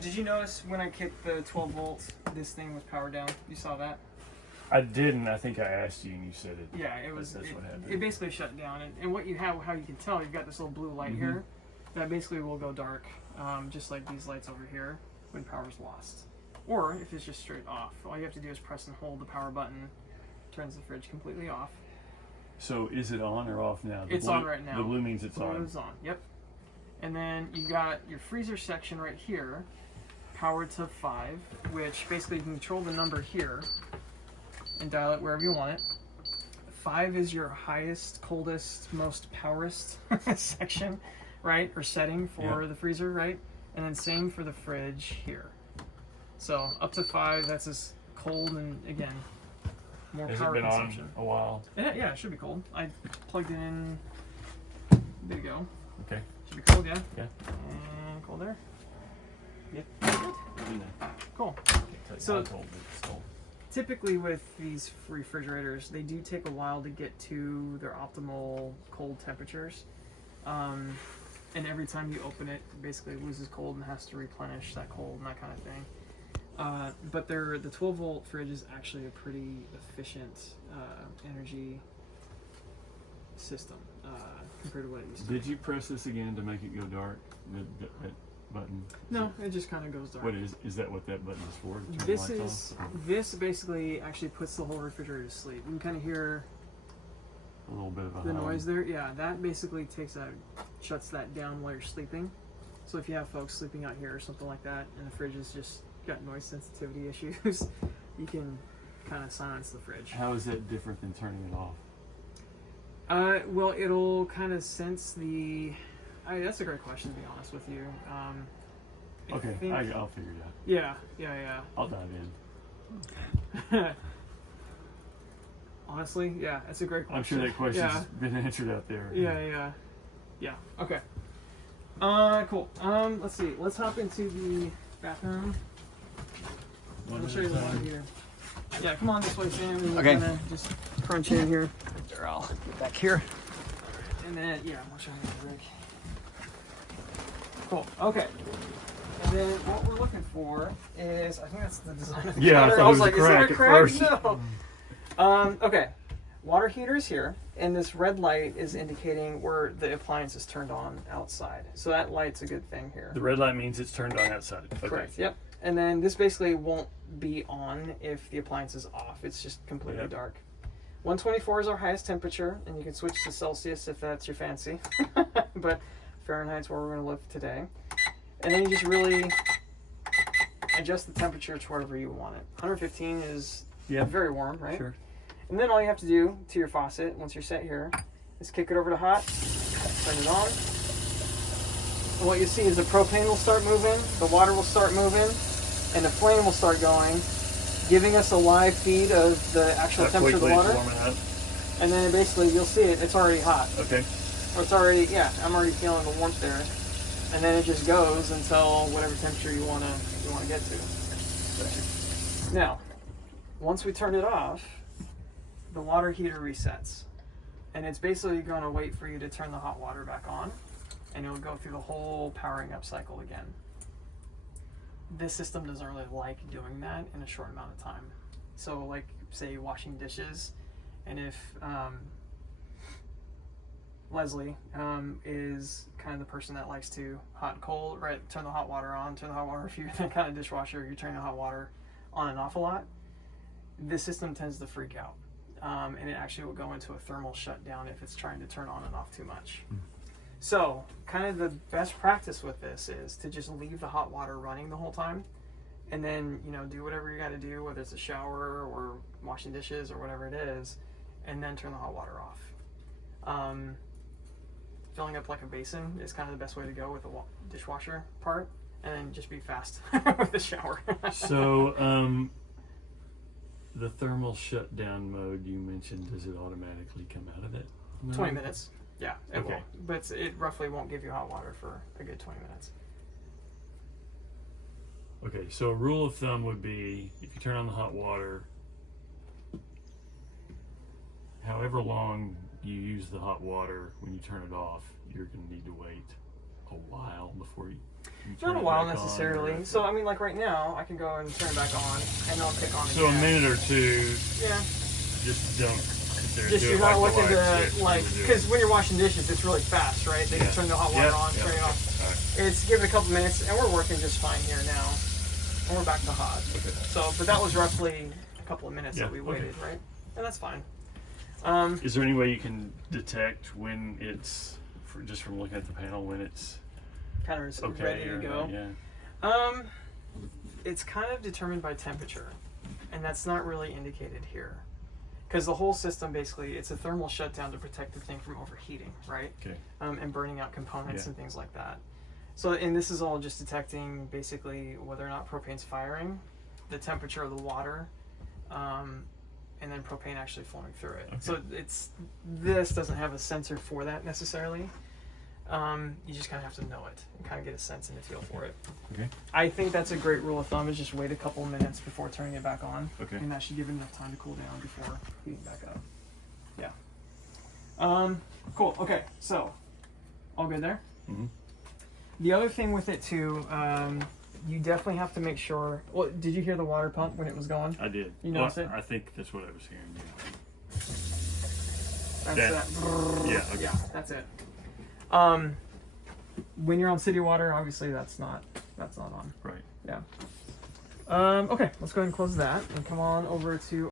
Did you notice when I kicked the 12 volts, this thing was powered down? You saw that? I didn't. I think I asked you and you said it. Yeah, it was. That's what happened. It basically shut down. And what you have, how you can tell, you've got this little blue light here that basically will go dark, just like these lights over here when power's lost. Or if it's just straight off. All you have to do is press and hold the power button, turns the fridge completely off. So is it on or off now? It's on right now. The blue means it's on. Blue is on, yep. And then you got your freezer section right here, powered to 5, which basically you can control the number here and dial it wherever you want it. 5 is your highest, coldest, most powerest section, right? Or setting for the freezer, right? And then same for the fridge here. So up to 5, that's as cold and again, more Has power it been consumption. on a while? Yeah, it should be cold. I plugged it in a bit ago. Okay. Should be cold, yeah? Yeah. And cold there. Yep. Cool. So typically with these refrigerators, they do take a while to get to their optimal cold temperatures. And every time you open it, it basically loses cold and has to replenish that cold and that kind of thing. But the 12 volt fridge is actually a pretty efficient energy system compared to what it used to be. Did you press this again to make it go dark? That button? No, it just kind of goes dark. What is that? What that button is for? To turn This the lights is off? this basically actually puts the whole refrigerator to sleep. You can kind of hear A little bit of a the hum. noise there. Yeah, that basically shuts that down while you're sleeping. So if you have folks sleeping out here or something like that, and the fridge has just got noise sensitivity issues, you can kind of silence the fridge. How is that different than turning it off? Well, it'll kind of sense the. That's a great question, to be honest with you. Okay, I'll figure it out. Yeah. I'll dive in. Honestly, yeah, that's a great question. I'm sure that question's been answered out there. Yeah. Okay. Cool. Let's see. Let's hop into the bathroom. I'll show you the water heater. Yeah, come on this way, Sam. Okay. Gonna just crunch in here. There, I'll get back here. And then, I'll show you the rig. Cool. Okay. And then what we're looking for is, I think that's the design of the counter. I was like, is there a crack? No. Okay. Water heater is here, and this red light is indicating where the appliance is turned on outside. So that light's a good thing here. The red light means it's turned on outside. Okay. Correct. Yep. And then this basically won't be on if the appliance is off. It's just completely dark. 124 is our highest temperature, and you can switch to Celsius if that's your fancy. But Fahrenheit's where we're going to live today. And then you just really adjust the temperature to wherever you want it. 115 is very warm, right? Sure. And then all you have to do to your faucet, once you're set here, is kick it over to hot, turn it on. And what you see is the propane will start moving, the water will start moving, and the flame will start going, giving us a live feed of the actual temperature of the water. And then basically you'll see it's already hot. Okay. Or it's already, I'm already feeling the warmth there. And then it just goes until whatever temperature you want to get to. Gotcha. Now, once we turn it off, the water heater resets. And it's basically going to wait for you to turn the hot water back on, and it'll go through the whole powering up cycle again. This system doesn't really like doing that in a short amount of time. So like, say, washing dishes, and if Leslie is kind of the person that likes to hot and cold, right? Turn the hot water on, turn the hot water. If you're the kind of dishwasher, you're turning the hot water on and off a lot. This system tends to freak out. And it actually will go into a thermal shutdown if it's trying to turn on and off too much. So kind of the best practice with this is to just leave the hot water running the whole time, and then do whatever you got to do, whether it's a shower or washing dishes or whatever it is, and then turn the hot water off. Filling up like a basin is kind of the best way to go with the dishwasher part, and then just be fast with the shower. So the thermal shutdown mode you mentioned, does it automatically come out of it? 20 minutes. Yeah, it Okay. will. But it roughly won't give you hot water for a good 20 minutes. Okay, so a rule of thumb would be if you turn on the hot water, however long you use the hot water when you turn it off, you're going to need to wait a while before you Not turn a it while back on, necessarily. or- So I mean, like right now, I can go and turn it back on, and I'll click on it. So a minute or two, Yeah. just don't sit there and Just do you're it not like the looking light switch to like would do. because when you're washing dishes, it's really fast, right? They can turn the hot water on, turn it off. All right. It's give it a couple minutes, and we're working just fine here now, and we're back to hot. Okay. So, but that was roughly a couple of minutes Yeah, that we okay. waited, right? And that's fine. Is there any way you can detect when it's, just from looking at the panel, when it's Kind of okay ready to or go. not? Yeah. It's kind of determined by temperature, and that's not really indicated here. Because the whole system basically, it's a thermal shutdown to protect the thing from overheating, right? Okay. And burning out components Yeah. and things like that. So, and this is all just detecting basically whether or not propane's firing, the temperature of the water, and then propane actually flowing through it. Okay. So this doesn't have a sensor for that necessarily. You just kind of have to know it and kind of get a sense and a feel for it. Okay. I think that's a great rule of thumb, is just wait a couple of minutes before turning it back on. Okay. And that should give it enough time to cool down before heating back up. Yeah. Cool. Okay. So, all good there? Mm-hmm. The other thing with it too, you definitely have to make sure. Well, did you hear the water pump when it was going? I did. You noticed it? I think that's what I was hearing. Yeah. That's that. Yeah. Okay. Yeah, that's it. When you're on city water, obviously that's not on. Right. Yeah. Okay, let's go ahead and close that and come on over to